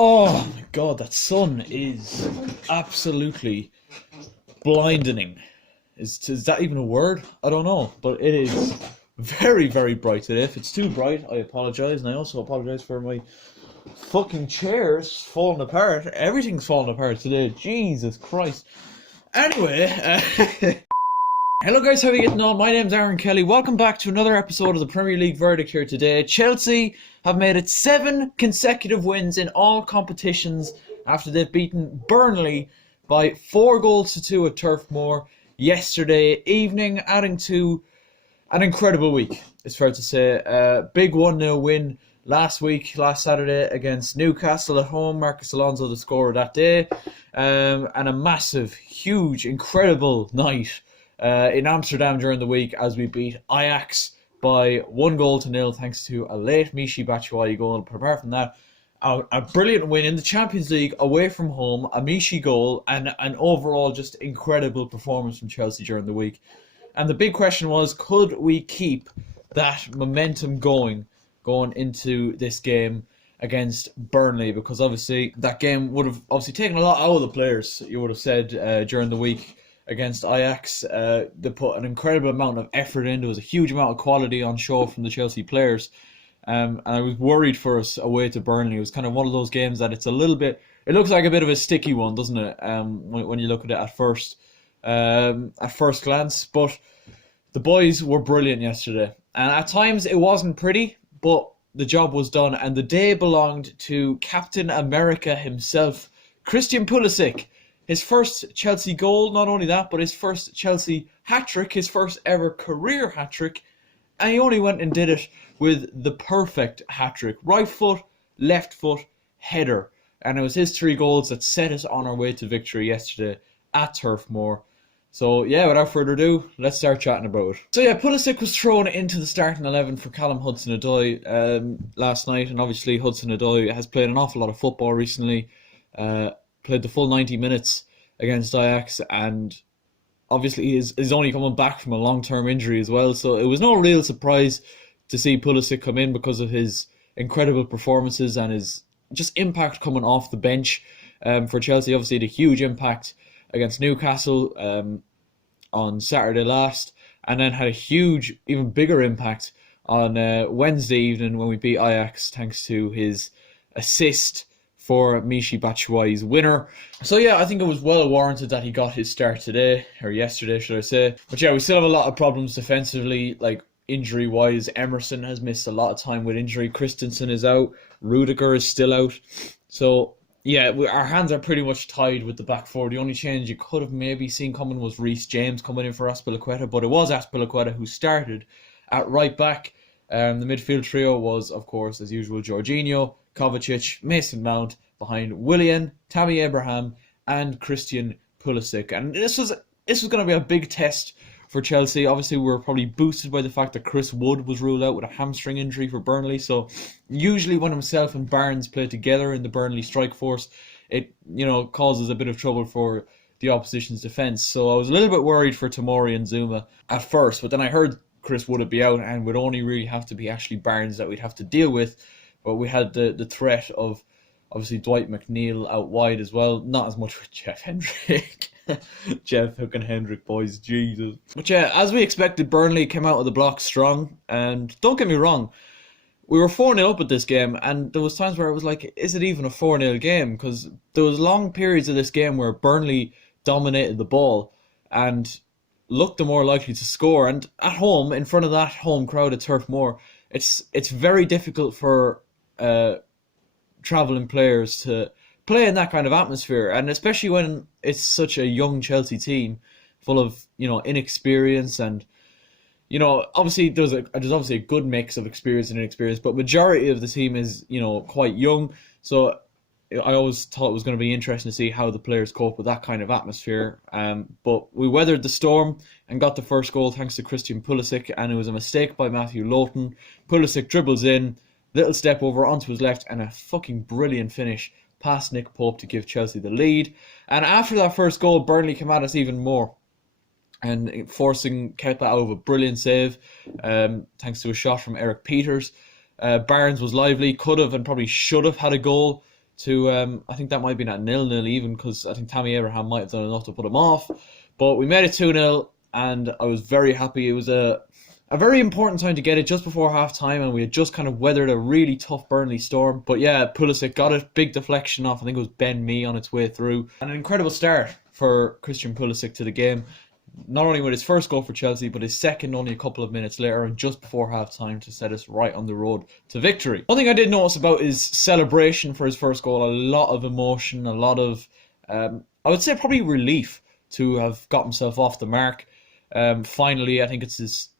Oh my god, that sun is absolutely blinding. Is that even a word? I don't know, but it is very, very bright today. If it's too bright, I apologise, and I also apologise for my fucking chairs falling apart. Everything's falling apart today. Jesus Christ. Anyway, hello guys, how are you getting on? My name's Aaron Kelly. Welcome back to another episode of the Premier League Verdict here today. Chelsea have made it 7 consecutive wins in all competitions after they've beaten Burnley by 4 goals to 2 at Turf Moor yesterday evening, adding to an incredible week, it's fair to say. Big 1-0 win last Saturday against Newcastle at home. Marcus Alonso the scorer that day. And a massive, huge, incredible night in Amsterdam during the week as we beat Ajax by 1-0 thanks to a late Michy Batshuayi goal. But apart from that, a brilliant win in the Champions League away from home, a Michy goal, and an overall just incredible performance from Chelsea during the week. And the big question was, could we keep that momentum going into this game against Burnley? Because obviously that game would have taken a lot out of the players, you would have said, during the week against Ajax. They put an incredible amount of effort in. There was a huge amount of quality on show from the Chelsea players. And I was worried for us away to Burnley. It was kind of one of those games that it looks like a bit of a sticky one, doesn't it? When you look at it at first glance. But the boys were brilliant yesterday. And at times it wasn't pretty, but the job was done. And the day belonged to Captain America himself, Christian Pulisic. His first Chelsea goal, not only that, but his first Chelsea hat-trick, his first ever career hat-trick. And he only went and did it with the perfect hat-trick. Right foot, left foot, header. And it was his 3 goals that set us on our way to victory yesterday at Turf Moor. So yeah, without further ado, let's start chatting about it. So yeah, Pulisic was thrown into the starting 11 for Callum Hudson-Odoi last night. And obviously Hudson-Odoi has played an awful lot of football recently. Played the full 90 minutes against Ajax, and obviously he's only coming back from a long-term injury as well. So it was no real surprise to see Pulisic come in because of his incredible performances and his just impact coming off the bench for Chelsea. Obviously he had a huge impact against Newcastle on Saturday last, and then had a huge, even bigger impact on Wednesday evening when we beat Ajax thanks to his assist for Michy Batshuayi's winner. So yeah, I think it was well warranted that he got his start today, or yesterday should I say. But yeah, we still have a lot of problems defensively, like injury-wise. Emerson has missed a lot of time with injury. Christensen is out. Rudiger is still out. So yeah, our hands are pretty much tied with the back four. The only change you could have maybe seen coming was Reece James coming in for Azpilicueta, but it was Azpilicueta who started at right back. The midfield trio was, of course, as usual, Jorginho, Kovacic, Mason Mount, behind Willian, Tammy Abraham, and Christian Pulisic. And this was going to be a big test for Chelsea. Obviously, we were probably boosted by the fact that Chris Wood was ruled out with a hamstring injury for Burnley. So usually when himself and Barnes play together in the Burnley strike force, it causes a bit of trouble for the opposition's defence. So I was a little bit worried for Tomori and Zuma at first, but then I heard Chris Wood would be out and would only really have to be Ashley Barnes that we'd have to deal with. But we had the threat of obviously Dwight McNeil out wide as well. Not as much with Jeff Hendrick. Jeff Hook and Hendrick, boys, Jesus. But yeah, as we expected, Burnley came out of the block strong. And don't get me wrong, we were 4-0 up at this game, and there was times where I was like, is it even a 4-0 game? Because there was long periods of this game where Burnley dominated the ball and looked the more likely to score. And at home, in front of that home crowd at Turf Moor, it's very difficult for travelling players to play in that kind of atmosphere, and especially when it's such a young Chelsea team full of inexperience, and obviously there's obviously a good mix of experience and inexperience, but majority of the team is quite young. So I always thought it was going to be interesting to see how the players cope with that kind of atmosphere. But we weathered the storm and got the first goal thanks to Christian Pulisic, and it was a mistake by Matthew Lowton. Pulisic dribbles in, little step over onto his left, and a fucking brilliant finish past Nick Pope to give Chelsea the lead. And after that first goal, Burnley came at us even more, and forcing Kepa out of a brilliant save, thanks to a shot from Eric Peters. Barnes was lively, could have and probably should have had a goal to, I think that might have been at 0-0 even, because I think Tammy Abraham might have done enough to put him off. But we made it 2-0, and I was very happy. It was a very important time to get it just before half time, and we had just kind of weathered a really tough Burnley storm. But yeah, Pulisic got it, big deflection off, I think it was Ben Mee on its way through. And an incredible start for Christian Pulisic to the game. Not only with his first goal for Chelsea, but his second only a couple of minutes later and just before half time to set us right on the road to victory. One thing I did notice about his celebration for his first goal, a lot of emotion, a lot of, I would say probably relief to have got himself off the mark. Finally, I think it's his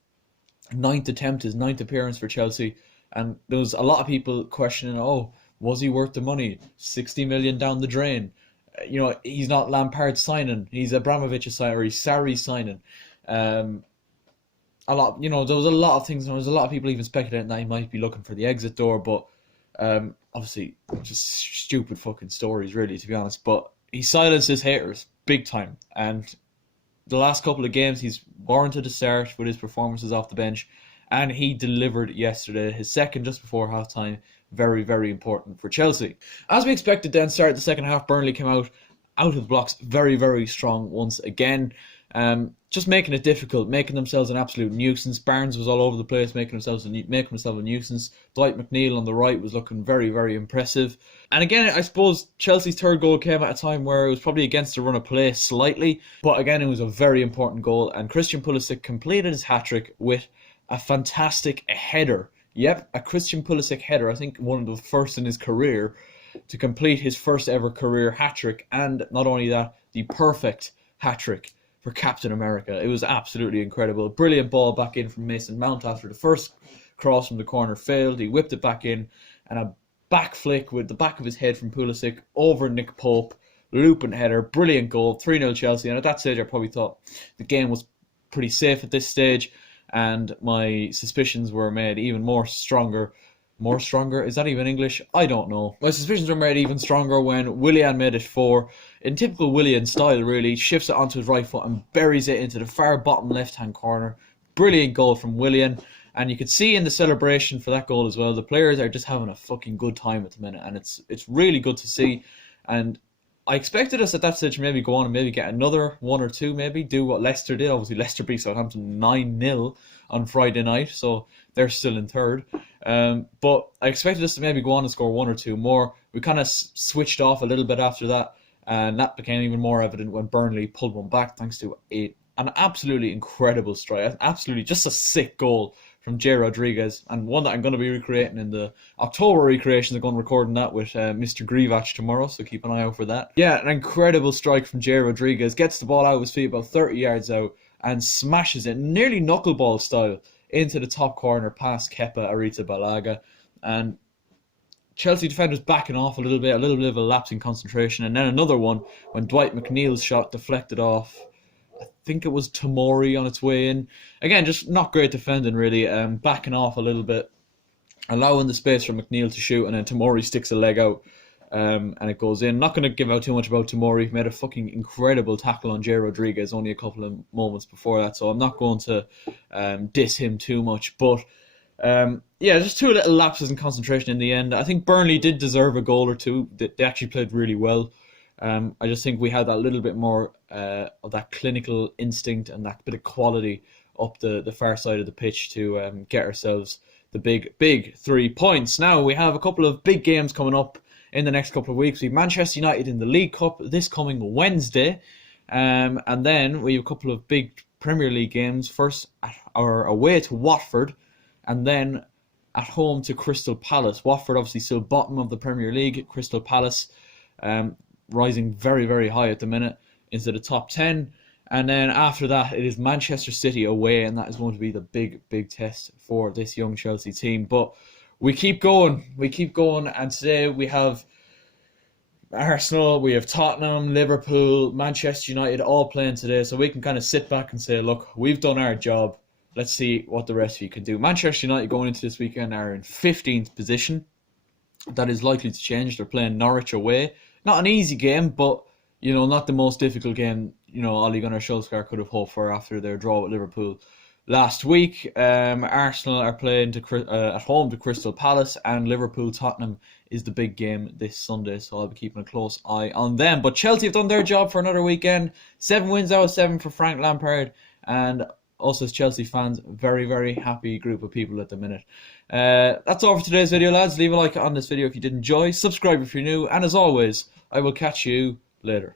ninth attempt, his ninth appearance for Chelsea. And there was a lot of people questioning, oh, was he worth the money? 60 million down the drain. You know, he's not Lampard's signing. He's Abramovich's signing, or he's Sarri's signing. A lot, you know, there was a lot of things. There was a lot of people even speculating that he might be looking for the exit door, but obviously, just stupid fucking stories, really, to be honest. But he silenced his haters big time, and the last couple of games he's warranted a start with his performances off the bench, and he delivered yesterday, his second just before half time. Very, very important for Chelsea. As we expected then, start the second half, Burnley came out of the blocks very, very strong once again. Just making it difficult, making themselves an absolute nuisance. Barnes was all over the place, making himself a nuisance. Dwight McNeil on the right was looking very, very impressive. And again, I suppose Chelsea's third goal came at a time where it was probably against the run of play slightly. But again, it was a very important goal. And Christian Pulisic completed his hat-trick with a fantastic header. Yep, a Christian Pulisic header. I think one of the first in his career to complete his first ever career hat-trick. And not only that, the perfect hat-trick for Captain America. It was absolutely incredible. Brilliant ball back in from Mason Mount after the first cross from the corner failed. He whipped it back in, and a back flick with the back of his head from Pulisic over Nick Pope. Looping header. Brilliant goal. 3-0 Chelsea. And at that stage, I probably thought the game was pretty safe at this stage. And my suspicions were made even more stronger. More stronger? Is that even English? I don't know. My suspicions were made even stronger when Willian made it 4. In typical Willian style, really, shifts it onto his right foot and buries it into the far bottom left-hand corner. Brilliant goal from Willian. And you could see in the celebration for that goal as well, the players are just having a fucking good time at the minute. And it's really good to see. And I expected us at that stage to maybe go on and maybe get another 1 or 2, maybe do what Leicester did. Obviously, Leicester beat Southampton 9-0 on Friday night, so they're still in third. But I expected us to maybe go on and score 1 or 2 more. We kind of switched off a little bit after that, and that became even more evident when Burnley pulled one back thanks to an absolutely incredible strike. Absolutely just a sick goal from Jay Rodriguez, and one that I'm going to be recreating in the October recreations. I'm going to record that with Mr. Grivach tomorrow, so keep an eye out for that. Yeah, an incredible strike from Jay Rodriguez. Gets the ball out of his feet about 30 yards out and smashes it, nearly knuckleball style, into the top corner past Kepa Arrizabalaga. And Chelsea defenders backing off a little bit of a lapse in concentration. And then another one when Dwight McNeil's shot deflected off, I think it was Tomori on its way in. Again, just not great defending, really. Backing off a little bit, allowing the space for McNeil to shoot, and then Tomori sticks a leg out, and it goes in. Not going to give out too much about Tomori. He made a fucking incredible tackle on Jay Rodriguez only a couple of moments before that, so I'm not going to diss him too much. But yeah, just 2 little lapses in concentration in the end. I think Burnley did deserve a goal or 2. They actually played really well. I just think we had that little bit more of that clinical instinct and that bit of quality up the far side of the pitch to get ourselves the big 3 points. Now we have a couple of big games coming up in the next couple of weeks. We have Manchester United in the League Cup this coming Wednesday, and then we have a couple of big Premier League games. First away to Watford, and then at home to Crystal Palace. Watford obviously still bottom of the Premier League. Crystal Palace rising very, very high at the minute into the top 10. And then after that, it is Manchester City away, and that is going to be the big test for this young Chelsea team. But we keep going, and today we have Arsenal, we have Tottenham, Liverpool, Manchester United all playing today, so we can kind of sit back and say, look, we've done our job. Let's see what the rest of you can do. Manchester United going into this weekend are in 15th position. That is likely to change. They're playing Norwich away. Not an easy game, but not the most difficult game Ole Gunnar Solskjaer could have hoped for after their draw with Liverpool last week. Arsenal are playing at home to Crystal Palace, and Liverpool Tottenham is the big game this Sunday, so I'll be keeping a close eye on them. But Chelsea have done their job for another weekend. 7 wins out of 7 for Frank Lampard, and us as Chelsea fans, very, very happy group of people at the minute. That's all for today's video, lads. Leave a like on this video if you did enjoy. Subscribe if you're new, and as always, I will catch you later.